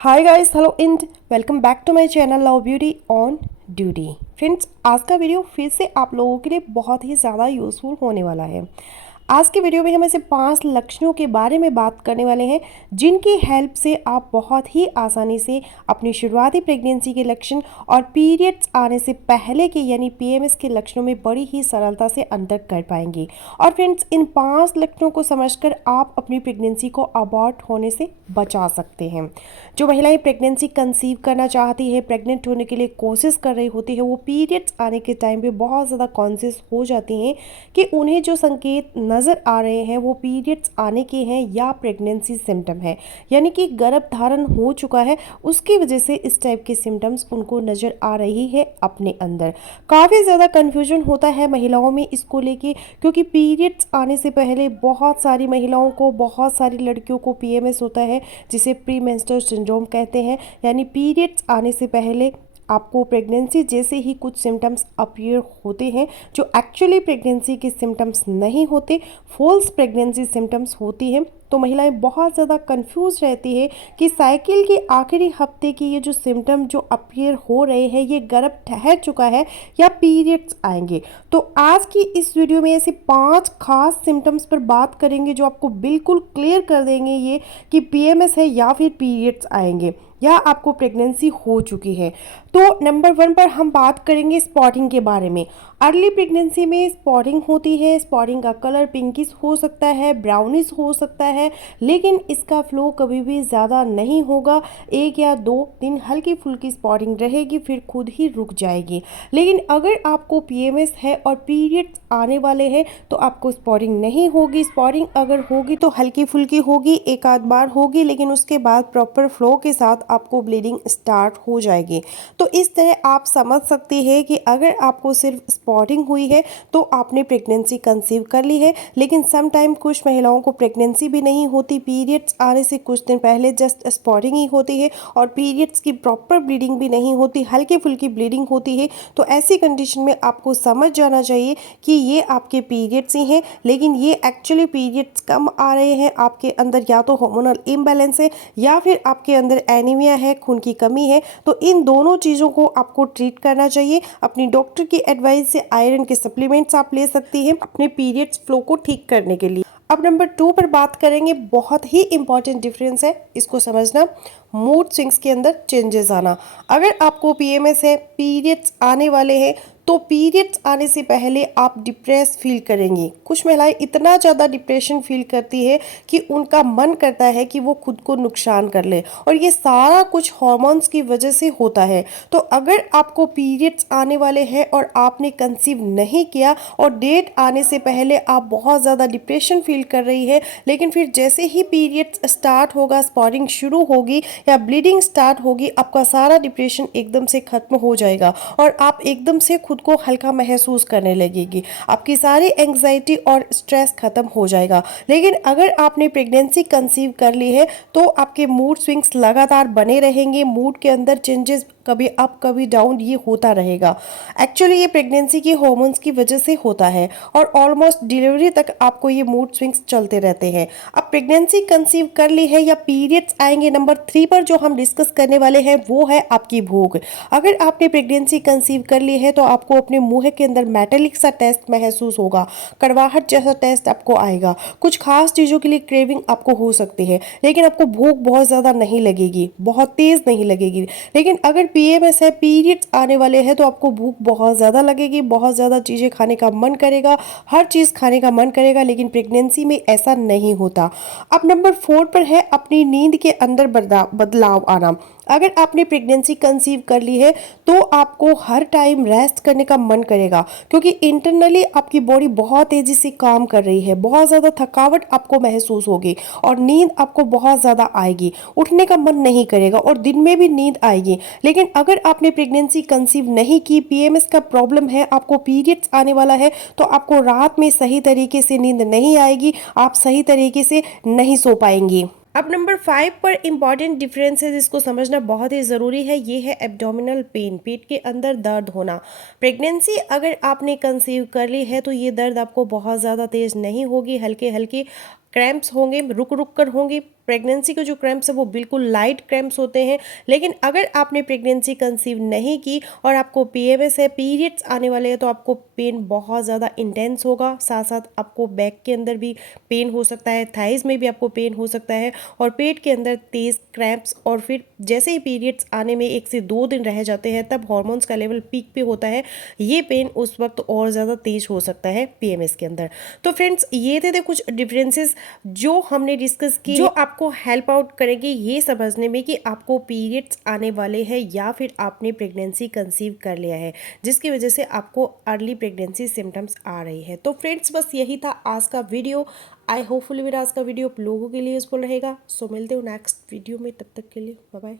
Hi guys, hello and welcome back to my channel love beauty on duty. Friends, आज का video फिर से आप लोगों के लिए बहुत ही ज़्यादा यूज़फुल होने वाला है। आज के वीडियो में हम ऐसे 5 लक्षणों के बारे में बात करने वाले हैं जिनकी हेल्प से आप बहुत ही आसानी से अपनी शुरुआती प्रेगनेंसी के लक्षण और पीरियड्स आने से पहले के यानी पीएमएस के लक्षणों में बड़ी ही सरलता से अंतर कर पाएंगे। और फ्रेंड्स, इन 5 लक्षणों को समझकर आप अपनी प्रेगनेंसी को अबॉर्ट होने से बचा सकते हैं। जो महिलाएं प्रेगनेंसी कंसीव करना चाहती है, प्रेग्नेंट होने के लिए कोशिश कर रही होती है, वो पीरियड्स आने के टाइम पे बहुत ज़्यादा कॉन्शियस हो जाती हैं कि उन्हें जो संकेत नज़र आ रहे हैं वो पीरियड्स आने के हैं या प्रेगनेंसी सिम्टम है, यानी कि गर्भधारण हो चुका है, उसकी वजह से इस टाइप के सिम्टम्स उनको नज़र आ रही है अपने अंदर। काफ़ी ज़्यादा कन्फ्यूजन होता है महिलाओं में इसको लेके, क्योंकि पीरियड्स आने से पहले बहुत सारी महिलाओं को, बहुत सारी लड़कियों को पीएमएस होता है, जिसे प्री मेंस्ट्रुअल सिंड्रोम कहते हैं। यानी पीरियड्स आने से पहले आपको प्रेगनेंसी जैसे ही कुछ सिम्टम्स अपीयर होते हैं जो एक्चुअली प्रेगनेंसी के सिम्टम्स नहीं होते, फॉल्स प्रेगनेंसी सिम्टम्स होती हैं। तो महिलाएं बहुत ज़्यादा कंफ्यूज रहती है कि साइकिल के आखिरी हफ्ते की ये जो सिम्टम जो अपीयर हो रहे हैं, ये गर्भ ठहर चुका है या पीरियड्स आएंगे। तो आज की इस वीडियो में ऐसे 5 खास सिम्टम्स पर बात करेंगे जो आपको बिल्कुल क्लियर कर देंगे ये कि पीएमएस है या फिर पीरियड्स आएंगे या आपको प्रेगनेंसी हो चुकी है। तो नंबर 1 पर हम बात करेंगे स्पॉटिंग के बारे में। अर्ली प्रेगनेंसी में स्पॉटिंग होती है। स्पॉटिंग का कलर पिंकिश हो सकता है, ब्राउनिश हो सकता है, लेकिन इसका फ्लो कभी भी ज़्यादा नहीं होगा। 1 या 2 दिन हल्की फुल्की स्पॉटिंग रहेगी, फिर खुद ही रुक जाएगी। लेकिन अगर आपको पीएमएस है और पीरियड्स आने वाले हैं तो आपको स्पॉटिंग नहीं होगी। स्पॉटिंग अगर होगी तो हल्की फुल्की होगी, एक आध बार होगी, लेकिन उसके बाद प्रॉपर फ्लो के साथ आपको ब्लीडिंग स्टार्ट हो जाएगी। तो इस तरह आप समझ सकते हैं कि अगर आपको सिर्फ स्पॉटिंग हुई है तो आपने प्रेगनेंसी कंसीव कर ली है। लेकिन सम टाइम कुछ महिलाओं को प्रेगनेंसी भी नहीं होती, पीरियड्स आने से कुछ दिन पहले जस्ट स्पॉटिंग ही होती है और पीरियड्स की प्रॉपर ब्लीडिंग भी नहीं होती, हल्की फुल्की ब्लीडिंग होती है। तो ऐसी कंडीशन में आपको समझ जाना चाहिए कि ये आपके पीरियड्स ही हैं, लेकिन ये एक्चुअली पीरियड्स कम आ रहे हैं। आपके अंदर या तो हार्मोनल इम्बैलेंस है या फिर आपके अंदर एनीमिया है, खून की कमी है। तो इन दोनों चीज़ों को आपको ट्रीट करना चाहिए। अपनी डॉक्टर की एडवाइस से आयरन के सप्लीमेंट्स आप ले सकती हैं अपने पीरियड्स फ्लो को ठीक करने के लिए। अब नंबर 2 पर बात करेंगे। बहुत ही इंपॉर्टेंट डिफरेंस है, इसको समझना। मूड स्विंग्स के अंदर चेंजेस आना। अगर आपको पीएमएस है, पीरियड्स आने वाले हैं, तो पीरियड्स आने से पहले आप डिप्रेस फील करेंगी। कुछ महिलाएं इतना ज़्यादा डिप्रेशन फील करती है कि उनका मन करता है कि वो खुद को नुकसान कर ले, और ये सारा कुछ हार्मोन्स की वजह से होता है। तो अगर आपको पीरियड्स आने वाले हैं और आपने कंसीव नहीं किया और डेट आने से पहले आप बहुत ज़्यादा डिप्रेशन फील कर रही है, लेकिन फिर जैसे ही पीरियड्स स्टार्ट होगा, स्पॉटिंग शुरू होगी या ब्लीडिंग स्टार्ट होगी, आपका सारा डिप्रेशन एकदम से खत्म हो जाएगा और आप एकदम से खुद को हल्का महसूस करने लगेगी। आपकी सारी एंग्जाइटी और स्ट्रेस खत्म हो जाएगा। लेकिन अगर आपने प्रेगनेंसी कंसीव कर ली है तो आपके मूड स्विंग्स लगातार बने रहेंगे। मूड के अंदर चेंजेस कभी अप कभी डाउन ये होता रहेगा। एक्चुअली ये प्रेगनेंसी के हार्मोन्स की वजह से होता है और ऑलमोस्ट डिलीवरी तक आपको ये मूड स्विंग्स चलते रहते हैं। अब प्रेगनेंसी कंसीव कर ली है या पीरियड्स आएंगे, नंबर 3 पर जो हम डिस्कस करने वाले हैं वो है आपकी भूख। अगर आपने प्रेगनेंसी कंसीव कर ली है तो आपको अपने मुंह के अंदर मेटेलिक सा टेस्ट महसूस होगा, कड़वाहट जैसा टेस्ट आपको आएगा, कुछ खास चीज़ों के लिए क्रेविंग आपको हो सकती है, लेकिन आपको भूख बहुत ज़्यादा नहीं लगेगी, बहुत तेज़ नहीं लगेगी। लेकिन अगर पीएमएस है, पीरियड्स आने वाले हैं, तो आपको भूख बहुत ज़्यादा लगेगी, बहुत ज़्यादा चीज़ें खाने का मन करेगा, हर चीज़ खाने का मन करेगा, लेकिन प्रेगनेंसी में ऐसा नहीं होता। अब नंबर 4 पर है अपनी नींद के अंदर बदलाव आना। अगर आपने प्रेगनेंसी कंसीव कर ली है तो आपको हर टाइम रेस्ट करने का मन करेगा, क्योंकि इंटरनली आपकी बॉडी बहुत तेज़ी से काम कर रही है, बहुत ज़्यादा थकावट आपको महसूस होगी और नींद आपको बहुत ज़्यादा आएगी, उठने का मन नहीं करेगा और दिन में भी नींद आएगी। लेकिन अगर आपने प्रेगनेंसी कंसीव नहीं की, पीएमएस का प्रॉब्लम है, आपको पीरियड्स आने वाला है, तो आपको रात में सही तरीके से नींद नहीं आएगी, आप सही तरीके से नहीं सो पाएंगी। अब नंबर 5 पर इंपॉर्टेंट डिफरेंसेस, इसको समझना बहुत ही ज़रूरी है। ये है एब्डोमिनल पेन, पेट के अंदर दर्द होना। प्रेगनेंसी अगर आपने कंसीव कर ली है तो ये दर्द आपको बहुत ज़्यादा तेज़ नहीं होगी, हल्के हल्के क्रैम्प्स होंगे, रुक रुक कर होंगे, प्रेगनेंसी के जो क्रैम्प्स है वो बिल्कुल लाइट क्रैम्प्स होते हैं। लेकिन अगर आपने प्रेगनेंसी कंसीव नहीं की और आपको पीएमएस है, पीरियड्स आने वाले हैं, तो आपको पेन बहुत ज़्यादा इंटेंस होगा। साथ साथ आपको बैक के अंदर भी पेन हो सकता है, थाइज़ में भी आपको पेन हो सकता है और पेट के अंदर तेज़ क्रैम्प्स। और फिर जैसे ही पीरियड्स आने में 1 से 2 दिन रह जाते हैं तब हार्मोन्स का लेवल पीक पे होता है। ये पेन उस वक्त और ज़्यादा तेज़ हो सकता है पीएमएस के अंदर। तो फ्रेंड्स, ये थे कुछ डिफरेंसेस जो हमने डिस्कस की, जो आपको हेल्प आउट करेंगे ये समझने में कि आपको पीरियड्स आने वाले हैं या फिर आपने प्रेगनेंसी कंसीव कर लिया है, जिसकी वजह से आपको अर्ली प्रेगनेंसी सिम्टम्स आ रही है। तो फ्रेंड्स, बस यही था आज का वीडियो। आई होपफुली मेरा आज का वीडियो आप लोगों के लिए यूजफुल रहेगा। सो मिलते हो नेक्स्ट वीडियो में, तब तक के लिए बाय बाय।